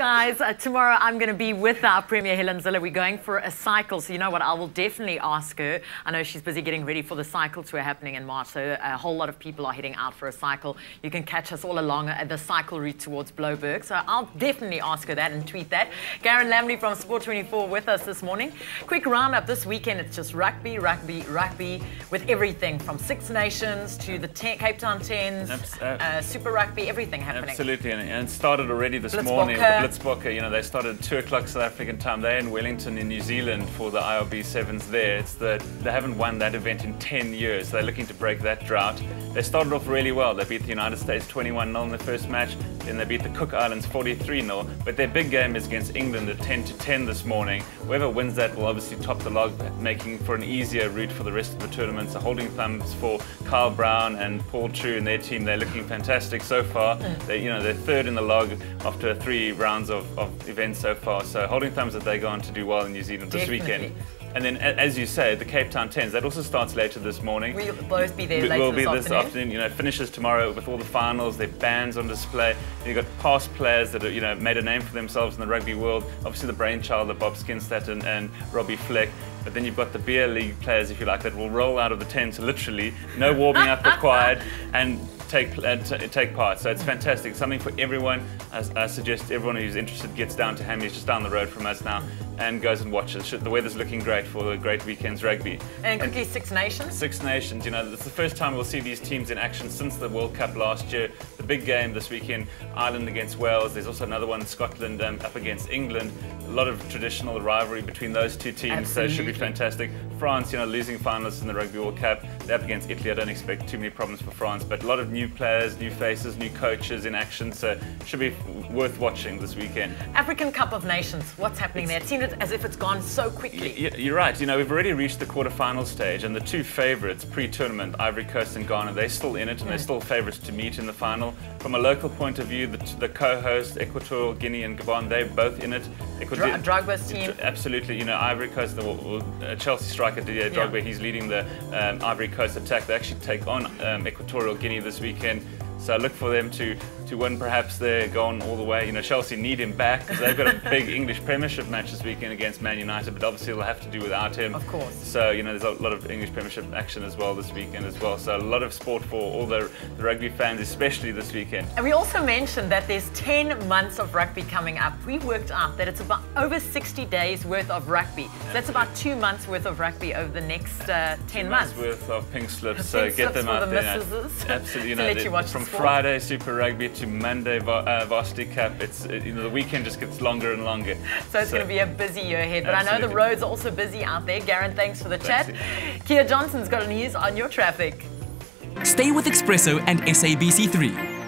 guys, tomorrow I'm going to be with our Premier Helen Zille. We're going for a cycle, so you know what, I will definitely ask her. I know she's busy getting ready for the cycle tour happening in March, so a whole lot of people are heading out for a cycle. You can catch us all along the cycle route towards Bloberg, so I'll definitely ask her that and tweet that. Garrin Lambley from Sport24 with us this morning. Quick roundup this weekend, it's just rugby, with everything from Six Nations to the Cape Town Tens, Super Rugby, everything happening. Absolutely, and it started already this morning. The Blitzbokke, you know, they started at 2 o'clock South African time. They're in Wellington in New Zealand for the IRB Sevens there. They haven't won that event in 10 years. They're looking to break that drought. They started off really well. They beat the United States 21-0 in the first match. Then they beat the Cook Islands 43-0. But their big game is against England at 10-10 this morning. Whoever wins that will obviously top the log, making for an easier route for the rest of the tournament. So holding thumbs for Kyle Brown and Paul True and their team. They're looking fantastic so far. They're third in the log after 3 rounds of events so far. So holding thumbs that they go on to do well in New Zealand this weekend. And then, as you say, the Cape Town Tens, that also starts later this morning. We'll both be there later this afternoon. You know, finishes tomorrow with all the finals, their bands on display. You've got past players that have, you know, made a name for themselves in the rugby world. Obviously the brainchild of Bob Skinstad and Robbie Fleck. But then you've got the beer league players, if you like, that will roll out of the tent, literally, no warming up required, and take part. So it's fantastic, something for everyone. I suggest everyone who's interested gets down to Hammy's, just down the road from us now, and goes and watches. The weather's looking great for the great weekend's rugby. And quickly, Six Nations? Six Nations, you know, it's the first time we'll see these teams in action since the World Cup last year. The big game this weekend, Ireland against Wales. There's also another one, Scotland up against England. A lot of traditional rivalry between those two teams, Absolutely. so it should be fantastic. France, you know, losing finalists in the Rugby World Cup. They're up against Italy. I don't expect too many problems for France, but a lot of new players, new faces, new coaches in action, so it should be worth watching this weekend. African Cup of Nations, what's happening there? It seems as if it's gone so quickly. You're right. You know, we've already reached the quarterfinal stage, and the 2 favourites pre-tournament, Ivory Coast and Ghana, they're still in it, and they're still favourites to meet in the final. From a local point of view, the co-hosts, Equatorial Guinea and Gabon, they're both in it. Drogba's team. Absolutely. You know, Ivory Coast, Chelsea striker Didier Drogba, he's leading the Ivory Coast attack. They actually take on Equatorial Guinea this weekend. So I look for them to win. Perhaps they're going all the way. You know, Chelsea need him back because they've got a big English Premiership match this weekend against Man United, but obviously they'll have to do without him. Of course. So, you know, there's a lot of English Premiership action as well this weekend as well. So a lot of sport for all the rugby fans, especially this weekend. And we also mentioned that there's 10 months of rugby coming up. We worked out that it's about over 60 days worth of rugby. So that's about 2 months worth of rugby over the next 10 months. Worth of pink slips, so get them out there. Absolutely, you know, from Friday Super Rugby to Monday Varsity Cup, you know, the weekend just gets longer and longer. So it's going to be a busy year ahead, but absolutely. I know the roads are also busy out there. Garrin, thanks for the chat. Kia Johnson's got news on your traffic. Stay with Expresso and SABC3.